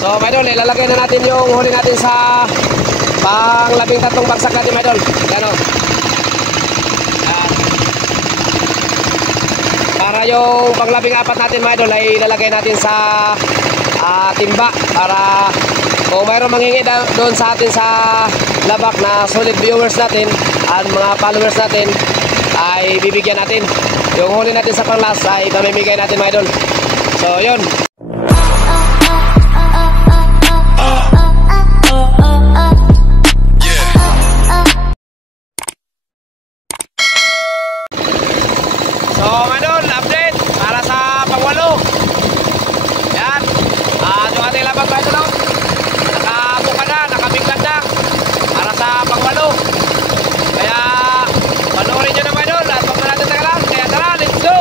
So mga idol, ilalagay na natin yung huli natin sa pang 13 bagsak natin mga idol. Yan o. Para yung pang 14 natin mga idol ay ilalagay natin sa timba. Para kung mayroong manghingi doon sa atin sa labak na solid viewers natin at mga followers natin, ay bibigyan natin. Yung huli natin sa pang last ay pamimigay natin mga idol. So yun. So mga idol, update para sa pang-8. Yan. Yung ating labag mga idol, nakabuka na, nakabiglan na para sa pang-8. Kaya panoorin nyo na mga idol at huwag na natin tagalan. Kaya tara, let's go!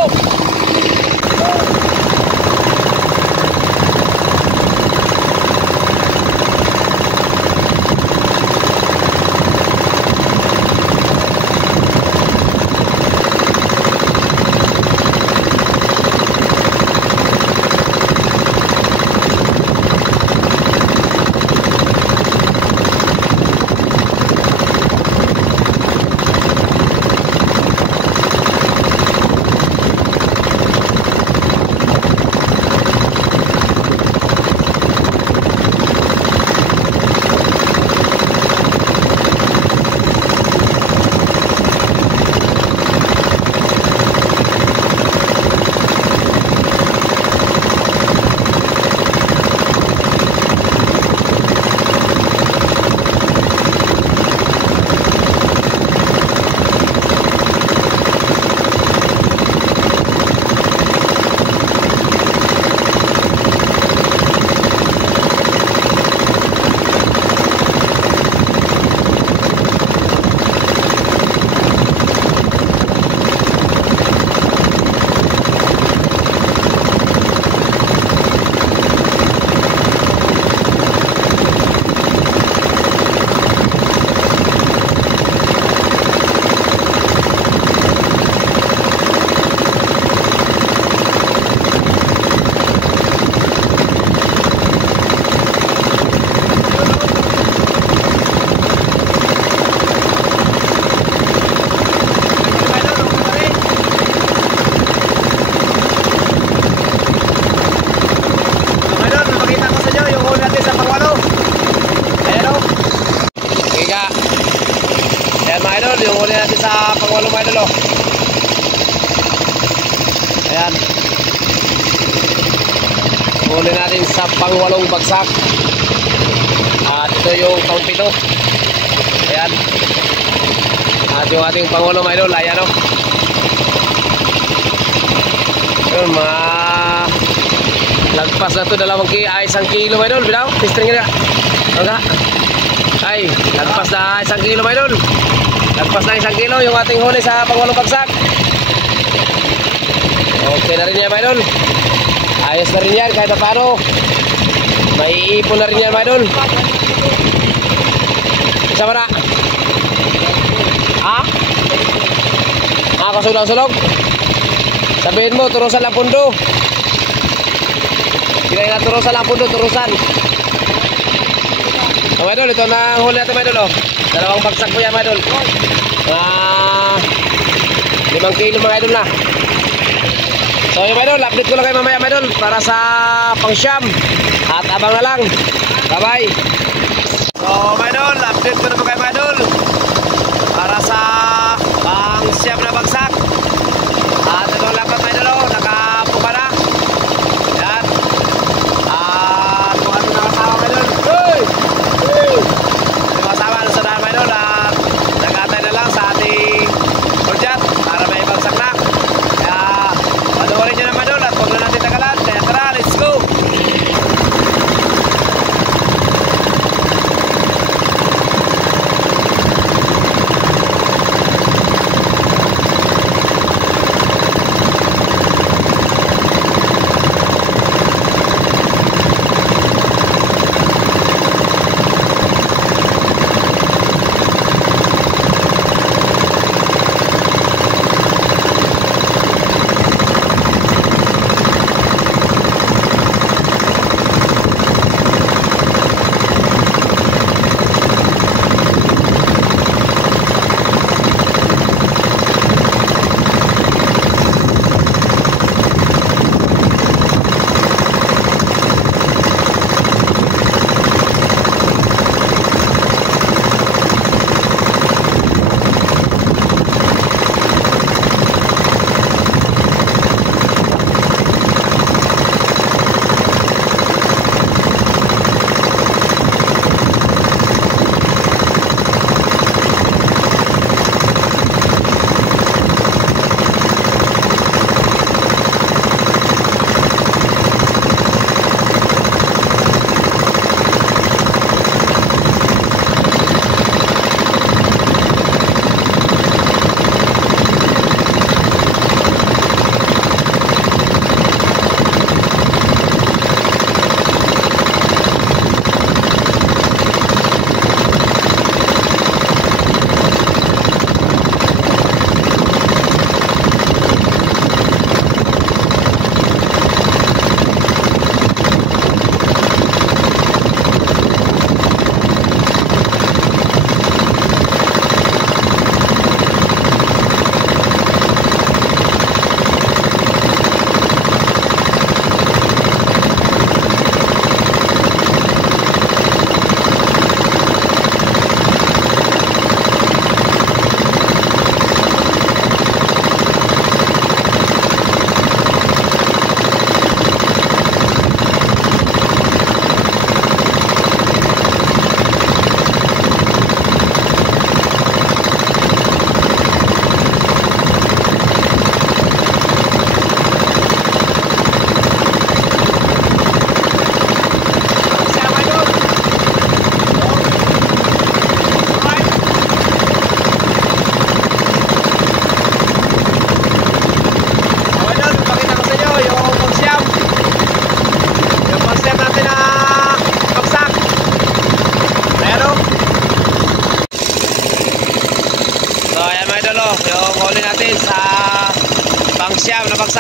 Yung huli natin sa pang-8 mga idol. Ayan. Huli natin sa pang-8 bagsak. At ito yung pang-7. Ayan. At yung ating pang-8 mga idol. Ayan o. Yun, mga lagpas na ito 1 kilo mga idol. Binaw, testing nyo na. Aga. Ay, lagpas na 1 kilo mga idol. Lagpas na 1 kilo yung ating huli sa pang-8 bagsak. Okay na rin yan mga idol. Ayos na rin yan kahit paano. May ipon na rin yan mga idol. Isa ba na? Ha? Kasulang-sulog. Sabihin mo, turusan lang pundo. Hindi na turusan lang pundo, turusan. Mga idol, ito na huli natin mga idol. 2 bagsak po yan mga idol. 5 kilo mga idol na. So yung mga idol, update ko lang kayo mamaya mga idol para sa pang-siyam. At abang na lang. Bye bye. So mga idol, update ko na po kayo mga idol para sa pang-siyam na bagsak. At itong lapat mga idol, nakapuka na. Yan. At kung ano nakasama mga idol. Hey! Hey! Nakasama na sa daan mga idol. At nag-atay na lang sa ating project para may bagsak na. Kaya panoorin nyo na mga idol at huwag na natin tagalan. Kaya tara, let's go!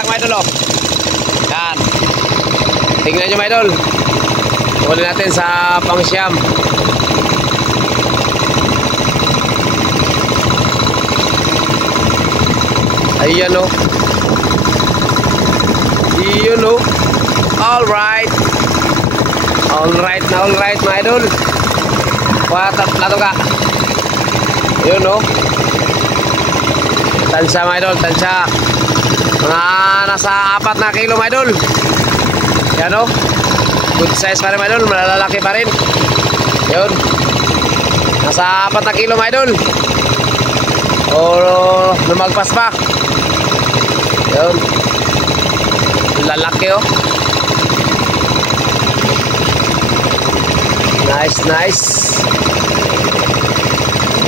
mga idol, oh. Yan. Tingnan nyo mga idol. Huli natin sa pangsyam. Ayan, oh. Iyon, oh. Alright. Alright na alright mga idol. Plato ka. Ayun, oh. Tansya mga idol, tansya. Mga nasa 4 na kilo mga idol. Yan, oh. Good size pa rin mga idol, malalaki pa rin. Yun. Nasa 4 na kilo mga idol. O lumagpas pa. Yun. Lalaki, oh. Nice, nice.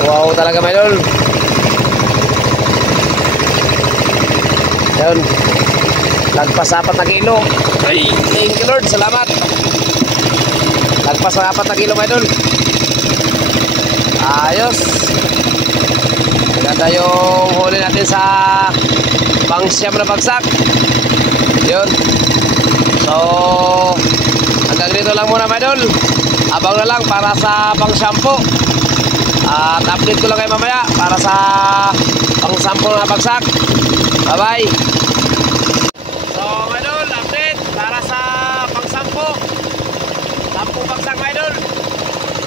Wow talaga mga idol. Yun. Lagpas 4 na kilo. Ay, thank you Lord, salamat. Lagpas 4 na kilo mga idol. Ayos. Maganda yung huli natin sa pangsyam na bagsak. Yun. So hanggang dito lang muna mga idol. Abang na lang para sa pang-shampoo. At update ko lang kayo mamaya para sa pang-shampoo na bagsak. Bye bye. So mga idol, update para sa pang-shampoo. Shampoo bagsak mga idol.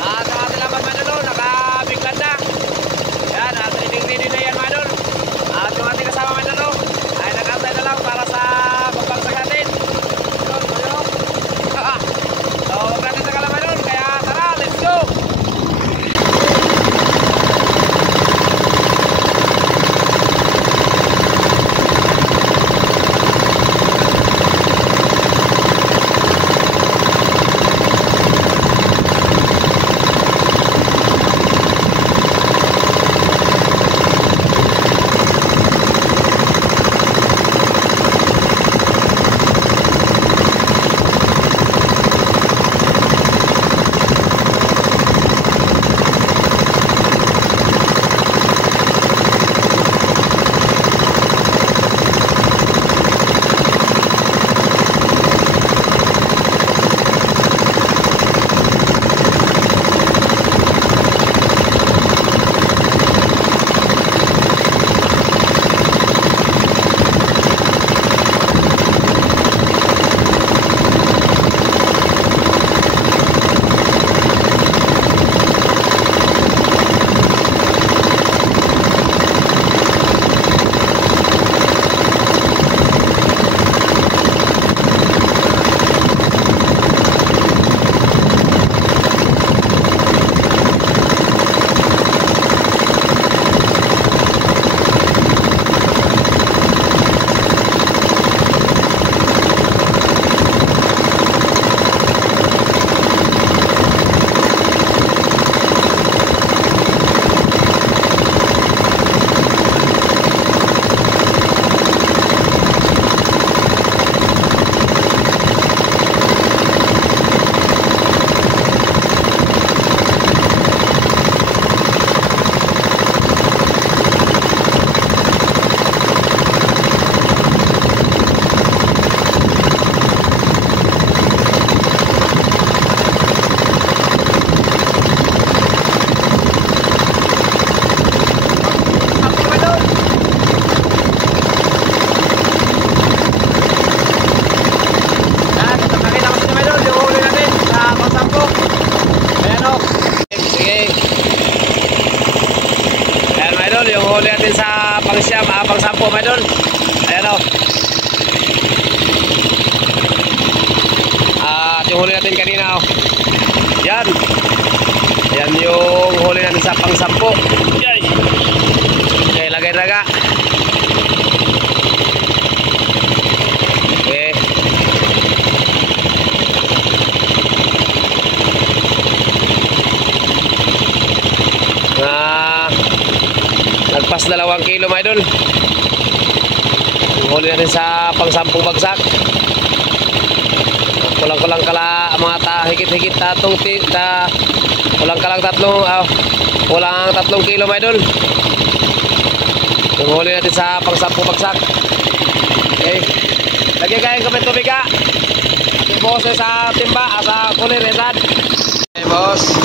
At ang ating laban mga idol, nakabiglan na. Yan, at reading na yan mga idol. At yung ating kasama mga idol ay nag-update na lang para sa pagbagsak natin. So huwag natin nakalam mga idol. Kaya tara, let's go. Pang-sampo mga idol. Ayan o. At yung huli natin kanina o. Yan. Yan yung huli natin sa pang-sampo. Yay. Okay, lagay-laga. Okay. Nagpas 2 kilo mga idol. Huli natin sa pang-10 bagsak. Kulang-kulang kala mga higit-higit tatong kulang-kulang 3 kilo mga idol. Huli natin sa pang-10 bagsak. Okay. Lagi kayong kamay tubig ha. Okay, boss sa timba, sa kulir, yan. Okay, boss.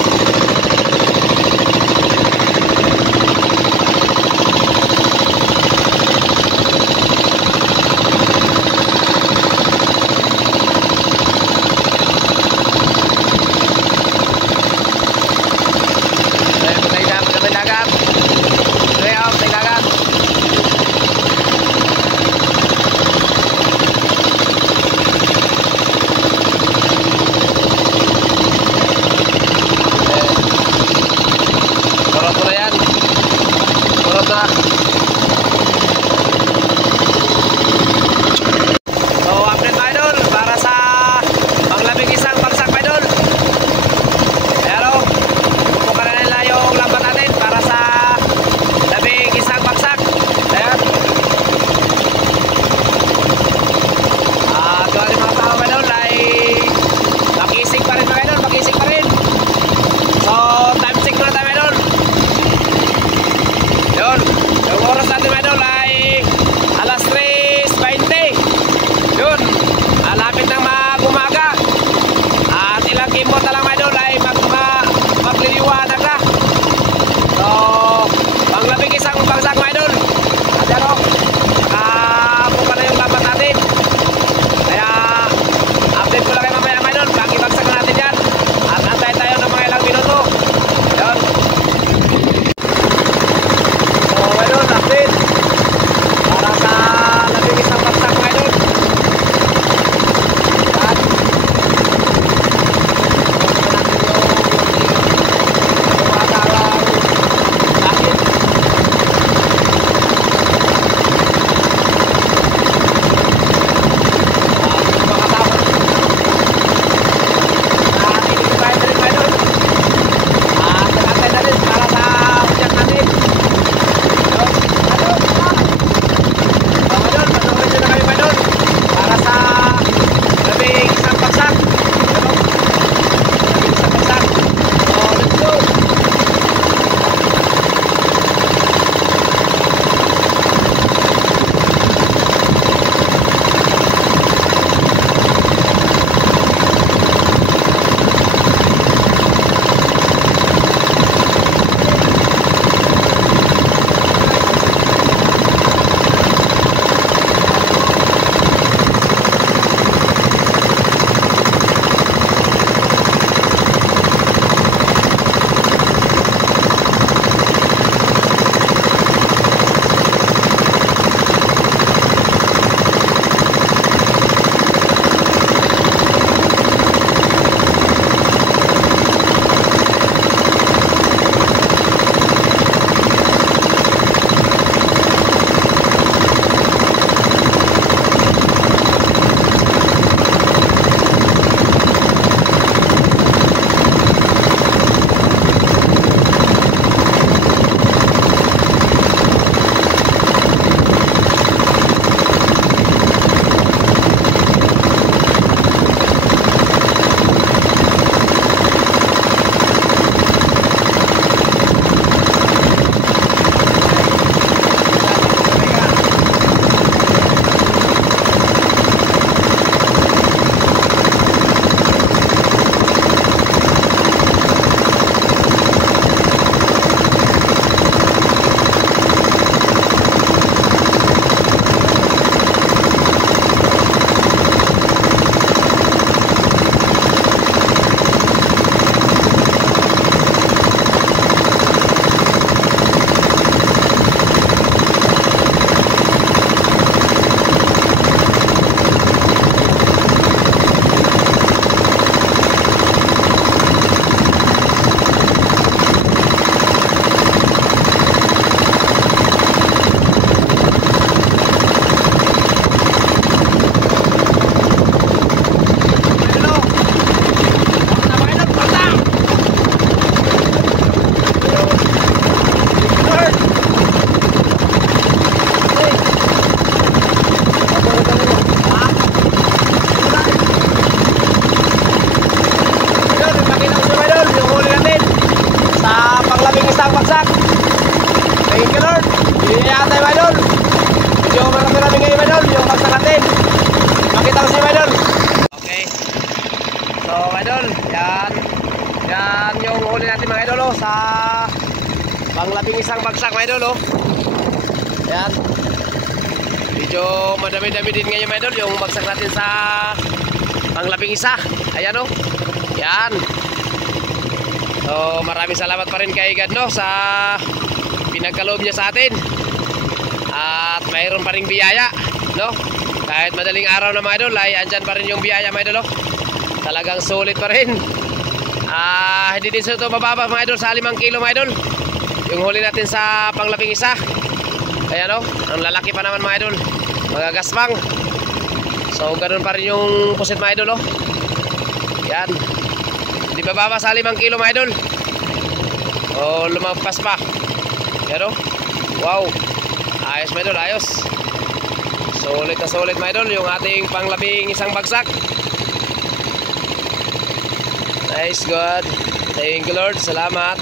Pakita ko sa mga idol. Okay. So mga idol, yan. Yan yung huli natin mga idol oh, sa panglabing isang bagsak mga idol oh. Yan. Medyo madami-dami din ngayon mga idol yung bagsak natin sa panglabing isa. Ayan oh. Yan. So maraming salamat pa rin kay God no sa pinagkaloob niya sa atin. At mayroon pa ring biyaya no. Kahit madaling araw na mga idol ay andyan pa rin yung biyaya mga idol oh. Talagang sulit pa rin. Hindi din sa ito mababa mga idol sa 5 kilo mga idol. Yung huli natin sa panglabing isa. Ayan o, ang lalaki pa naman mga idol. Mga gasbang. So ganun pa rin yung pusit mga idol o. Yan. Hindi bababa sa 5 kilo mga idol. O lumagpas pa. Yan o. Wow. Ayos mga idol, ayos. Sulit na sulit mga idol yung ating panglabing isang bagsak. Nice, good. Thank you Lord, salamat.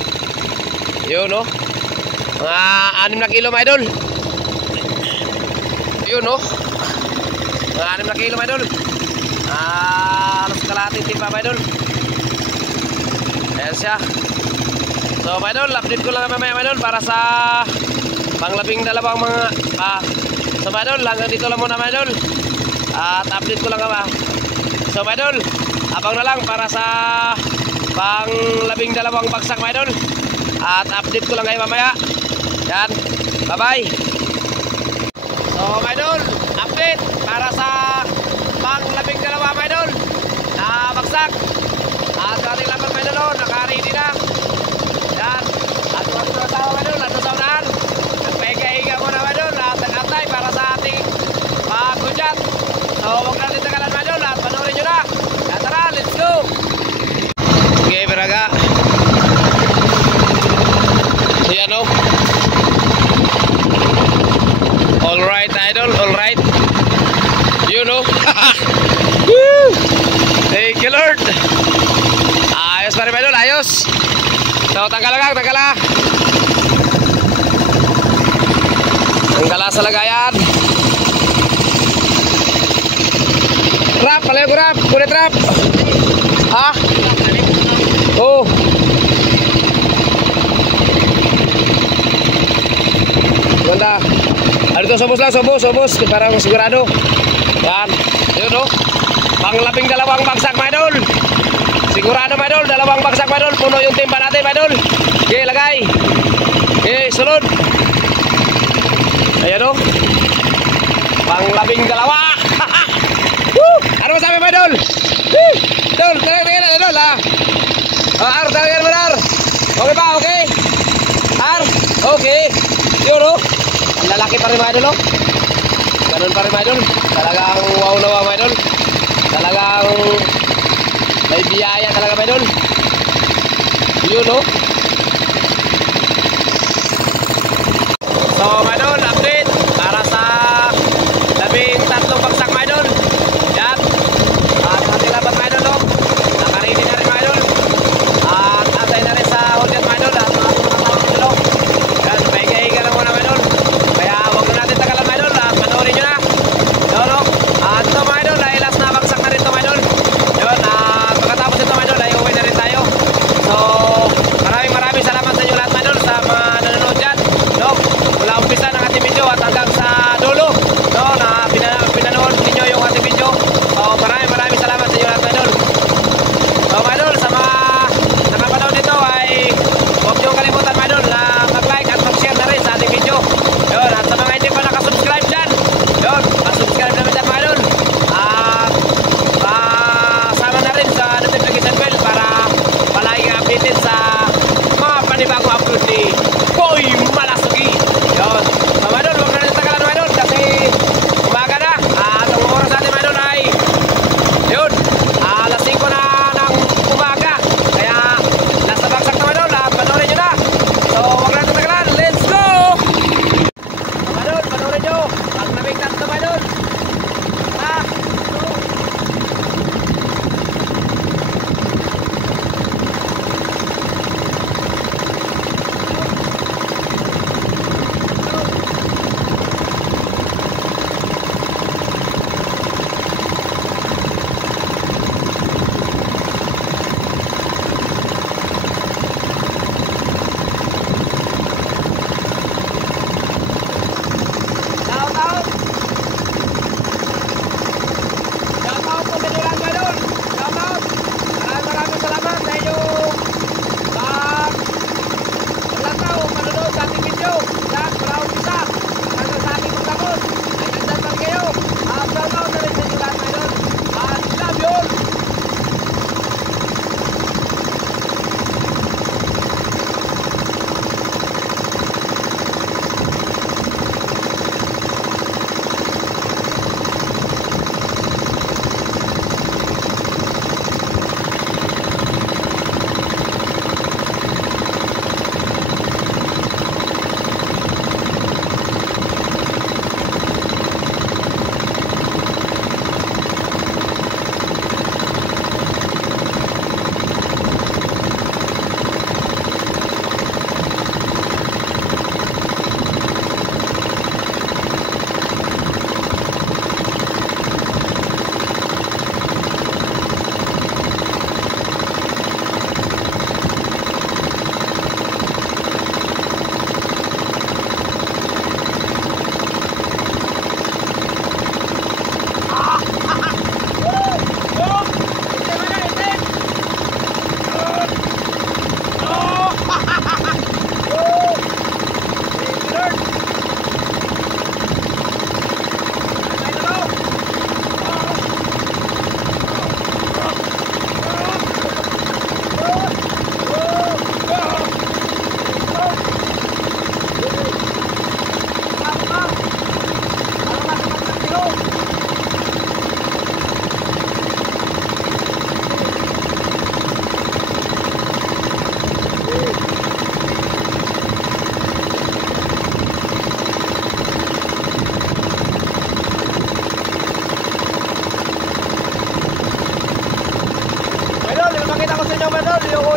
Yun no. Mga 6 na kilo mga idol. Yun no. Mga 6 na kilo mga idol. Alas kalahati timba mga idol. Ayan siya. So mga idol, update ko lang mamaya mga idol para sa panglabing dalawang mga so mga idol, hanggang dito lang muna mga idol. At update ko lang kama. So mga idol, abang na lang para sa panglabing dalawang bagsak mga idol. At update ko lang kayo mamaya. Yan, bye bye. So mga idol, update para sa panglabing dalawa mga idol na bagsak. At ating laban mga idol, naka-ready na. Yan, at mga idol na tao mga idol, at sa unahan nagpahiga-higa muna mga idol at nag-antay para sa ating pag-hudyat. So huwag natin tagalan mga idol at panoorin nyo na. Yan, tara, let's go. Okay, beraga. So yan o. Alright idol, alright. You know. Thank you Lord. Ayos pa rin idol, ayos. So tanggalang, tanggala. Tanggala sa lagayan. Trap, palayo ko rap, kulit trap. Ha? Oh. Ganda. Ano ito, sobos lang, sobos. Parang sigurado. Yan. Yun o. Panglabing dalawang bagsak, my idol. Sigurado, my idol. Dalawang bagsak, my idol. Puno yung timba natin, my idol. Okay, lagay. Okay, sunod. Ayan o. Panglabing dalawa. Ano masabi, my idol? Idol, talaga na, idol, ha? Ar, talaga mo, Ar. Okay ba, okay? Ar, okay. Yun o. Ang lalaki pa rin mga idol, oh. Ganun pa rin mga idol. Talagang wow na wow mga idol. Talagang may biyaya talaga mga idol. Yun oh. So mga idol, update para sa 13 bagsak mga idol. Yan. At ating laban mga idol, oh. Nakaready na rin mga idol. At antay na rin sa hudyat mga idol. At mga tawag mga idol. Yan, pahiga-higa lang muna mga idol. Kaya huwag na natin tagalan mga idol. At panoorin nyo na. Yun o. At ito mga idol, ay last na bagsak na rin ito mga idol. Yun, at pagkatapos ito mga idol, ay uwi na rin tayo. So maraming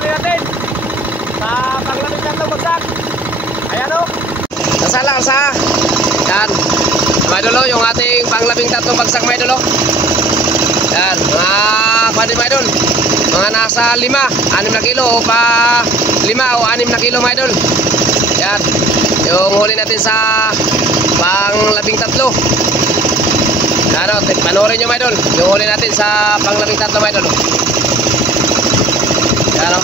huli natin sa panglabing tatlong bagsak. Ayan o. Nasa lang sa. Yan. Mga idol o, yung ating panglabing tatlong bagsak mga idol o. Yan. Mga pwede mga idol. Mga nasa 5, 6 na kilo o pa 5 o 6 na kilo mga idol. Yan. Yung huli natin sa panglabing tatlo. Ano, panoorin nyo mga idol. Yung huli natin sa panglabing tatlo mga idol. Yan o.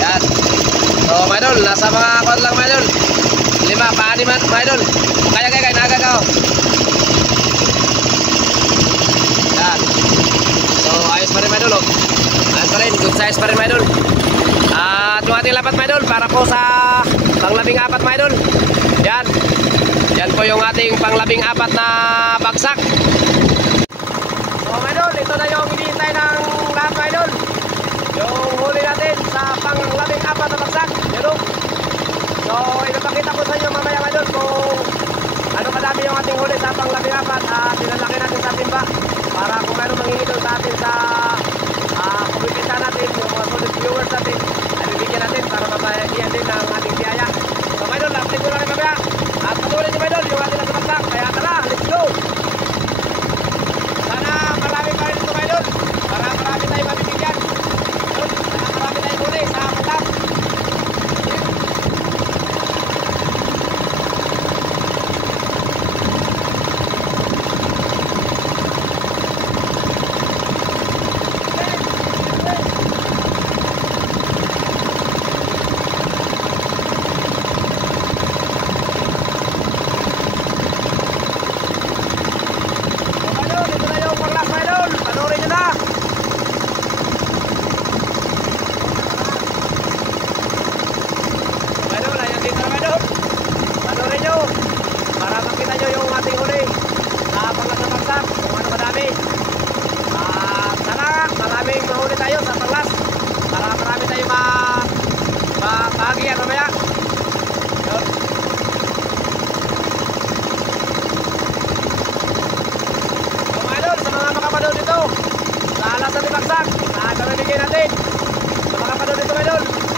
Yan. So mga idol, nasa mga kwan lang mga idol. 5 pa 6 mga idol. Kaya nagagaw. Yan. So ayos pa rin mga idol o. Ayos pa rin, good size pa rin mga idol. At yung ating lapat mga idol para po sa panglabing 4 mga idol. Yan. Yan po yung ating panglabing 4 na bagsak. So mga idol, ito na yung hinihintay ng lahat mga idol. Yung huli natin sa panglabing 4 na bagsak. Yan o. So ipapakita ko sa inyo mamaya mga idol kung ano kadami yung ating huli sa panglabing 4 at nilalaki natin sa timba para kung mayroong manghingi doon sa atin sa kumikita natin, yung mga solid viewers natin ay bibigyan natin para mabayagian din ng ating biyaya. So mga idol, update ko na rin mamaya at patuloy nyo mga idol yung ating nasa bagsak. Kaya tara, let's go! Sana marami pa rin ito mga idol para marami tayo mabibigyan. Sana marami tayo huli sa bagsak.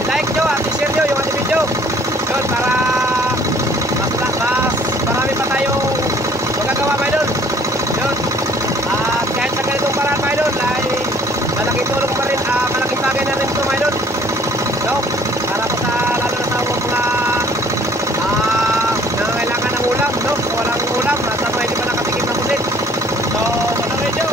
I-like nyo at i-share nyo yung ating video yun, para mas marami pa tayong magagawa mga idol yun. At kahit sa ganitong paraan mga idol ay malaking tulong pa rin, malaking bagay na rin ito mga idol no? Para po sa lalo na sa mga nangangailangan ng ulam no? So, walang ulam at mga hindi pa nakatikim ng kusin. So panoorin nyo.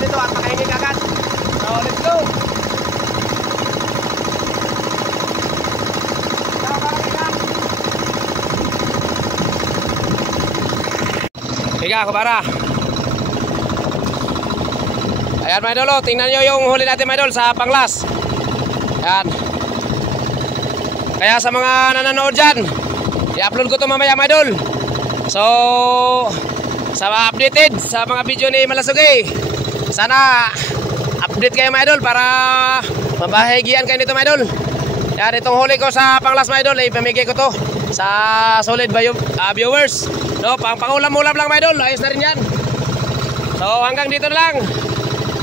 dito at makahingi agad. So, let's go! Higa, kubara. Ayan mga idol, tingnan nyo yung huli natin mga idol sa panglas. Ayan. Kaya sa mga nanonood dyan, i-upload ko ito mamaya mga idol. So, sa mga updated sa mga video ni Malasugi, sana update kayo mga idol para mabahagian kayo nito mga idol. Yan, itong huli ko sa panglas mga idol, ipamigay ko to sa solid viewers. No, pangulam-ulam lang mga idol, ayos na rin yan. So hanggang dito na lang.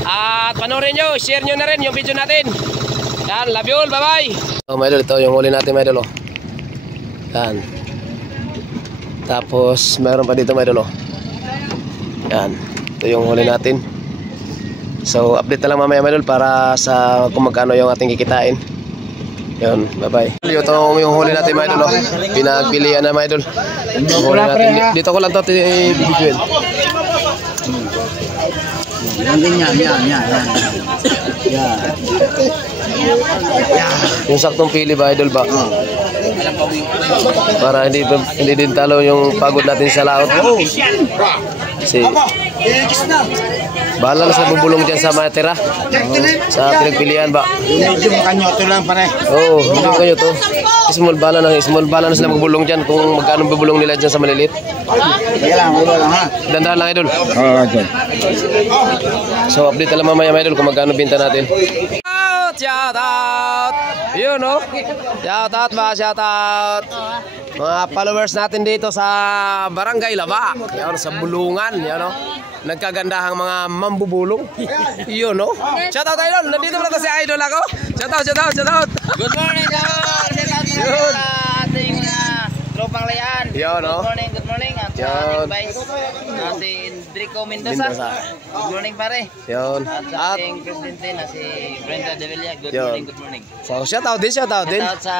At panoorin nyo, share nyo na rin yung video natin. Yan, love you all, bye bye. So mga idol, ito yung huli natin mga idol. Yan. Tapos mayroon pa dito mga idol. Yan, ito yung huli natin. So update na lang mamaya mga idol para sa kung magkano yung ating kikitain. Yun, bye bye. Ito yung huli natin mga idol. Pinagpilian na mga idol. Huli natin. Dito ko lang ito bibigyan. Yan. Yung saktong pili ba idol ba? Para hindi din talo yung pagod natin sa laot. Kasi bahala na sa bubulong dyan sa matira. Sa pinagpilian ba? Medyo makanyoto lang pare. Oo, medyo makanyoto. Small bala na sila magbulong dyan kung magkano bubulong nila dyan sa malilit. Wala lang ha. Dandahan lang idol. Okay. So update na lang mamaya mga idol kung magkano binta natin. Shout out! Yun no? Shout out ba? Shout out! Mga followers natin dito sa Barangay Laba. Yan, sa Bulungan. Yan no? Nagkagandahang mga mambubulong. Yun no? Shout out idol! Nandito pala si idol ako. Shout out! Good morning idol! Shout out sa ating tropang layan. Yun no? Good morning at sa ating vice na si Enrico Mendoza. Good morning pare. Yun. At sa ating presidente na si Brenda De Villa. Good morning. So shout out din. Shout out sa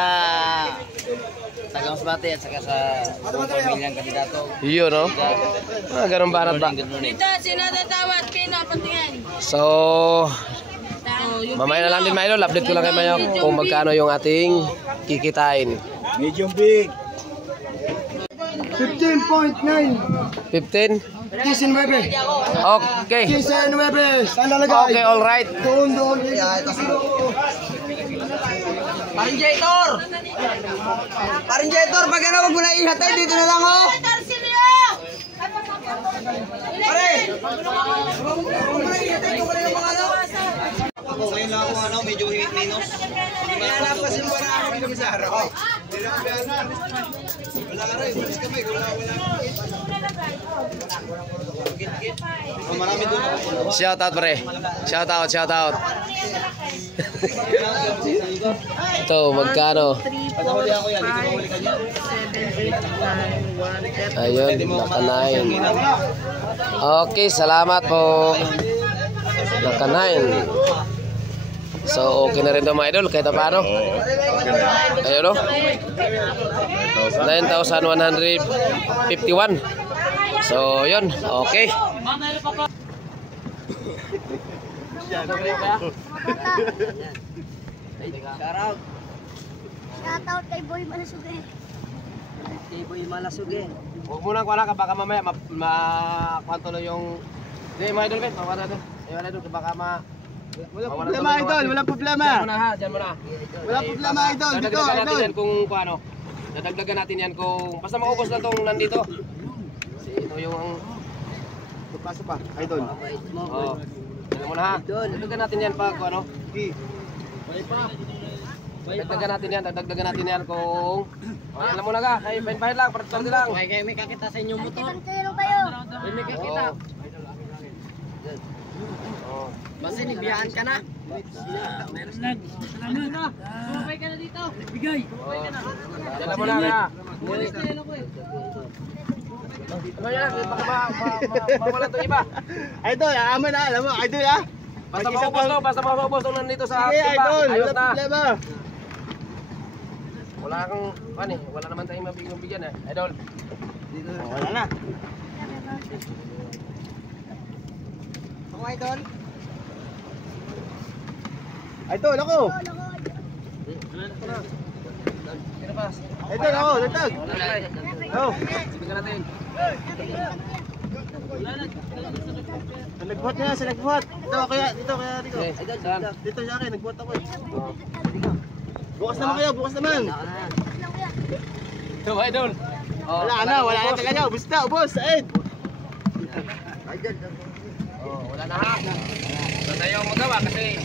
Tagamasbate at saka sa buong pamilyang kandidato. Yun no? Ganun ba ba? Good morning. Ito, sinatatawad, pinapatingin. So mamaya na lang din mga idol. Update ko lang kayo maya kung magkano yung ating kikitain. Medium big. 15.9. 15? 19. Okay. 19. Saan lalagay? Okay, alright. Doon. Parinjator, pag ano wag mo na ihatay dito na lang oh. Pare. Ako ngayon lang ako medyo minus. Wala pa si wala ako dito sa araw. Wala rin, mas kamay wala. Marami doon. Shout out pre. Shout out. Ito, magkano? Pagkahuli ako yan, dito mahuli ka dyan. Ayun, naka-9. Okay, salamat po. Naka-9. So, okay na rin ito mga idol, kahit paano. Ayun o. 9,151. So, yun. Okay. Shoutout kay Boy Malasugi. Huwag mo nang kuha ka, baka mamaya makuha yung... Hindi, mga idol, makuha doon. Mga idol, baka Wala problema idol, wala problema. Diyan mo na. Wala problema idol, dito Dadagdagan natin idol. yan kung ano. Dadagdagan natin yan kung... Basta maubos lang itong nandito. Kasi ito yung... Paso pa, idol. Oo. Diyan mo na ha. Dadagdagan natin yan pag ano. Dadagdagan natin yan kung... Alam mo na ka, kay fine lang, parang lang. Okay, may kakita sa inyong motor. Kayo kayo. May kakita. Basta nibiyahan ka na. Sumabay ka na dito. Bigay. Diyan mo na ka. Ano yan? Baka mawala itong iba. Idol, aman na, alam mo, idol ah. Basta maubos nung nandito sa Sige iba. idol, Ayos wala na. problema. Wala kang, wala naman tayong mabigyan bigyan eh. Idol. Wala na. Ako idol. Idol, ako. Idol, ako. Datag. Oh. Sabihin natin. Nagbuhat niya, siya nagbuhat. Dito, kaya dito. Okay, saan? Dito sa akin, nagbuhat ako eh. Bukas naman kayo, bukas naman. Ito, idol. Oh, Wala na talaga. Ubus na, ubos. Said. Oh, wala na ha. Wala tayong magawa kasi.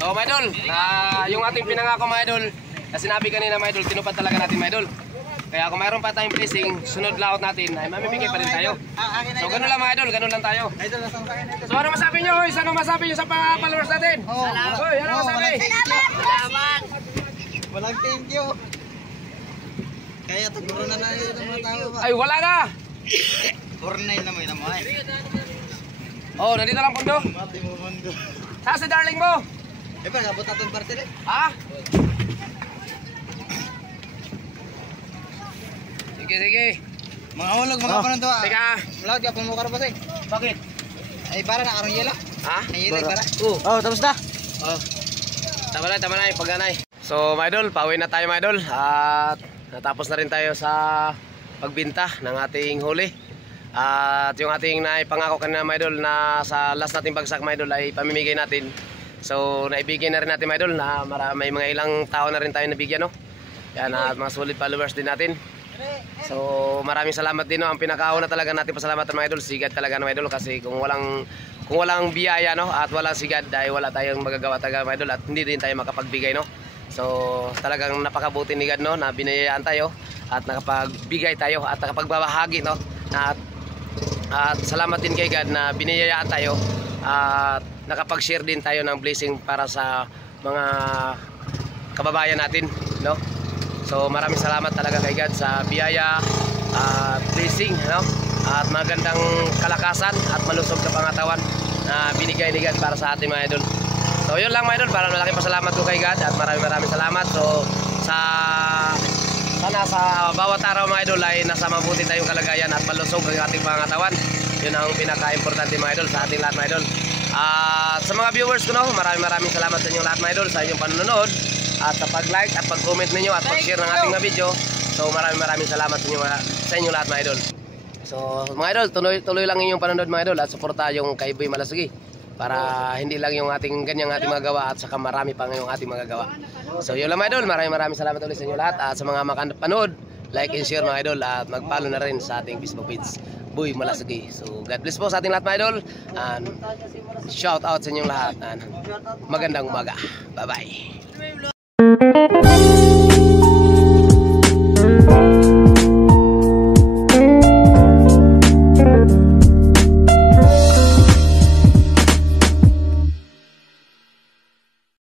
So, mga idol, yung ating pinangako mga idol, na sinabi kanina mga idol, tinupad talaga natin mga idol. Kaya kung mayroon pa tayong blessing, sunod laot natin ay mamimigay pa rin tayo. So, ganun lang mga idol, ganun lang tayo. Idol, nasaan sa akin, idol? So, ano masabi nyo? Hoy, ano masabi nyo sa followers natin? Hoy, ano masabi? Salamat! Walang thank you. Kaya taguro na yun ang mga tao ba? Ay, wala na! Cornay na may naman. Oh, nandito lang pundo. Mati mo mundo. Saan si darling mo? Eh ba, kabot atong parte rin? Ha? Sige. Mga hulog, mga panon to. Teka. Vlog, yapon mo karabas eh. Bakit? Ay, para na karong yela. Ha? Ay, yela, para. Oh, tapos na. Oh. Tama na, pagganay. So, mga idol, pauwi na tayo mga idol. At natapos na rin tayo sa pagbinta ng ating huli. At yung ating naipangako kanina mga idol na sa last nating bagsak mga idol ay pamimigay natin. So, naibigay na rin natin mga idol na may mga ilang tao na rin tayo nabigyan, no? Yan, at mga solid followers din natin. So, maraming salamat din, no? Ang pinakauna talaga natin pasalamatan mga idol, sigad talaga mga idol, kasi kung walang biyaya, no, at walang sigad ay wala tayong magagawa talaga mga idol, at hindi din tayo makapagbigay, no. So, talagang napakabuti ni God, no, na binayayaan tayo at nakapagbigay tayo at nakapagbabahagi, no. At salamat din kay God na binayayaan tayo at nakapag-share din tayo ng blessing para sa mga kababayan natin, no. So, maraming salamat talaga kay God sa biyaya at blessing, no? At magandang kalakasan at malusog na pangatawan na binigay ni God para sa ating mga idol. So, yun lang mga idol, para malaking pasalamat ko kay God at maraming salamat. So, sana sa bawat araw mga idol ay nasa mabuti tayong kalagayan at malusog ang ating pangatawan. Yun ang pinaka-importante mga idol sa ating lahat mga idol. At sa mga viewers ko, no, maraming salamat sa inyong lahat mga idol sa inyong panonood. At sa pag-like at pag-comment ninyo at pag-share ng ating video. So maraming salamat sa inyo lahat mga idol. So mga idol, tuloy lang inyong panonood mga idol at suporta yung kay Boy Malasugi para hindi lang yung ating magawa at saka marami pang yung ating magagawa. So yun lang mga idol, maraming salamat ulit sa inyo lahat at sa mga makapanood, like and share mga idol at mag-follow na rin sa ating Facebook page Boy Malasugi. So God bless po sa ating lahat mga idol and shout out sa inyong lahat and magandang umaga. Bye bye.